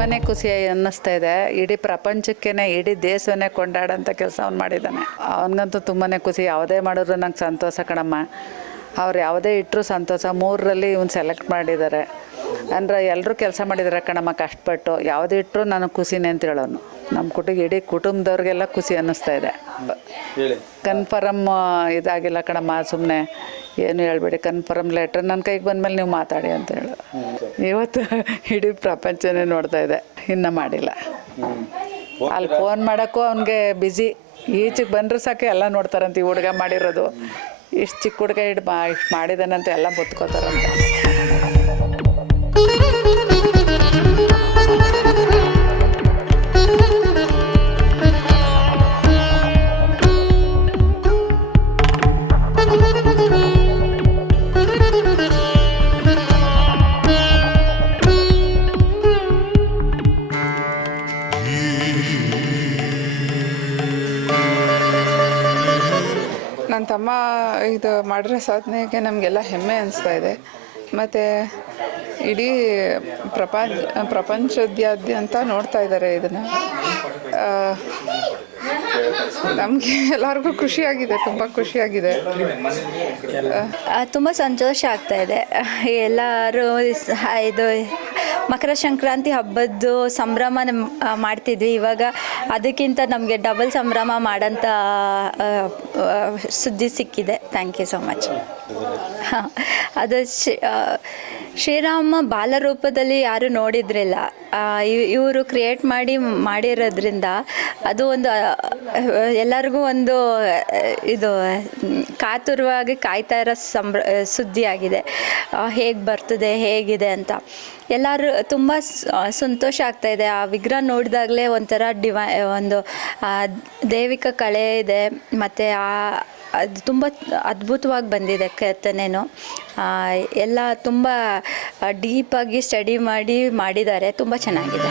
ಅನ್ನಿಸ್ತಾ ಇದೆ. ಇಡೀ ಪ್ರಪಂಚಕ್ಕೇನೆ, ಇಡೀ ದೇಶವನ್ನೇ ಕೊಂಡಾಡೋಂಥ ಕೆಲಸ ಅವ್ನು ಮಾಡಿದ್ದಾನೆ. ಅವನಿಗಂತೂ ತುಂಬಾ ಖುಷಿ. ಯಾವುದೇ ಮಾಡಿದ್ರು ನಂಗೆ ಸಂತೋಷ ಕಣಮ್ಮ. ಅವ್ರು ಯಾವುದೇ ಇಟ್ಟರು ಸಂತೋಷ. ಮೂರರಲ್ಲಿ ಇವ್ನು ಸೆಲೆಕ್ಟ್ ಮಾಡಿದ್ದಾರೆ ಅಂದರೆ ಎಲ್ಲರೂ ಕೆಲಸ ಮಾಡಿದ್ದಾರೆ ಕಣಮ್ಮ ಕಷ್ಟಪಟ್ಟು. ಯಾವುದೇ ಇಟ್ಟರು ನನಗೆ ಖುಷಿನೇ ಅಂತ ಹೇಳೋನು. ನಮ್ಮ ಕುಟುಂಬ ಇಡೀ ಕುಟುಂಬದವ್ರಿಗೆಲ್ಲ ಖುಷಿ ಅನ್ನಿಸ್ತಾ ಇದೆ. ಕನ್ಫರ್ಮ್ ಇದಾಗಿಲ್ಲ ಕಣಮ್ಮ ಸುಮ್ಮನೆ ಏನು ಹೇಳ್ಬೇಡಿ. ಕನ್ಫರ್ಮ್ ಲೆಟ್ರ್ ನನ್ನ ಕೈಗೆ ಬಂದಮೇಲೆ ನೀವು ಮಾತಾಡಿ ಅಂತ ಹೇಳು. ಇವತ್ತು ಇಡೀ ಪ್ರಪಂಚನೇ ನೋಡ್ತಾ ಇದೆ. ಇನ್ನೂ ಮಾಡಿಲ್ಲ. ಅಲ್ಲಿ ಫೋನ್ ಮಾಡೋಕ್ಕೂ ಅವನಿಗೆ ಬ್ಯುಸಿ ಈಚೆಗೆ ಬಂದ್ರೆ ಸಾಕು ಎಲ್ಲ ನೋಡ್ತಾರಂತ ಈ ಹುಡುಗ ಮಾಡಿರೋದು. ಇಷ್ಟು ಚಿಕ್ಕ ಹುಡುಗ ಇಟ್ಟು ಮಾ ಇಷ್ಟು ಮಾಡಿದಾನಂತ ಎಲ್ಲ ಮುತ್ಕೋತಾರಂತೆ ನನ್ನ ತಮ್ಮ ಇದು ಮಾಡಿರೋ ಸಾಧನೆಗೆ ನಮಗೆಲ್ಲ ಹೆಮ್ಮೆ ಅನಿಸ್ತಾ ಇದೆ. ಮತ್ತು ಇಡೀ ಪ್ರಪಂಚ, ಪ್ರಪಂಚದಾದ್ಯಂತ ನೋಡ್ತಾ ಇದ್ದಾರೆ ಇದನ್ನು. ನಮಗೆ ಎಲ್ಲರಿಗೂ ಖುಷಿಯಾಗಿದೆ, ತುಂಬ ಖುಷಿಯಾಗಿದೆ. ತುಂಬ ಸಂತೋಷ ಆಗ್ತಾ ಇದೆ. ಎಲ್ಲರೂ ಇದು ಮಕರ ಸಂಕ್ರಾಂತಿ ಹಬ್ಬದ್ದು ಸಂಭ್ರಮ ಮಾಡ್ತಿದ್ವಿ. ಇವಾಗ ಅದಕ್ಕಿಂತ ನಮಗೆ ಡಬಲ್ ಸಂಭ್ರಮ ಮಾಡೋಂಥ ಸುದ್ದಿ ಸಿಕ್ಕಿದೆ. ಥ್ಯಾಂಕ್ ಯು ಸೊ ಮಚ್ ಹಾಂ ಅದು ಶಿ- ಶ್ರೀರಾಮ ಬಾಲರೂಪದಲ್ಲಿ ಯಾರು ನೋಡಿದ್ರಿಲ್ಲ. ಇವರು ಕ್ರಿಯೇಟ್ ಮಾಡಿ, ಮಾಡಿರೋದ್ರಿಂದ ಅದು ಒಂದು ಎಲ್ಲರಿಗೂ ಒಂದು ಇದು, ಕಾತುರವಾಗಿ ಕಾಯ್ತಾ ಇರೋ ಸಂಭ್ರ ಸುದ್ದಿಯಾಗಿದೆ. ಹೇಗೆ ಬರ್ತದೆ, ಹೇಗಿದೆ ಅಂತ. ಎಲ್ಲರೂ ತುಂಬ ಸಂತೋಷ ಆಗ್ತಾ ಇದೆ ಆ ವಿಗ್ರಹ ನೋಡಿದಾಗಲೇ ಒಂಥರ ಡಿವೈ ಒಂದು ದೈವಿಕ ಕಳೆ ಇದೆ. ಮತ್ತು ಆ, ಅದು ತುಂಬ ಅದ್ಭುತವಾಗಿ ಬಂದಿದೆ ಕೆತ್ತನೆನೂ ಎಲ್ಲ ತುಂಬ ಡೀಪಾಗಿ ಸ್ಟಡಿ ಮಾಡಿ ಮಾಡಿದ್ದಾರೆ. ತುಂಬ ಚೆನ್ನಾಗಿದೆ.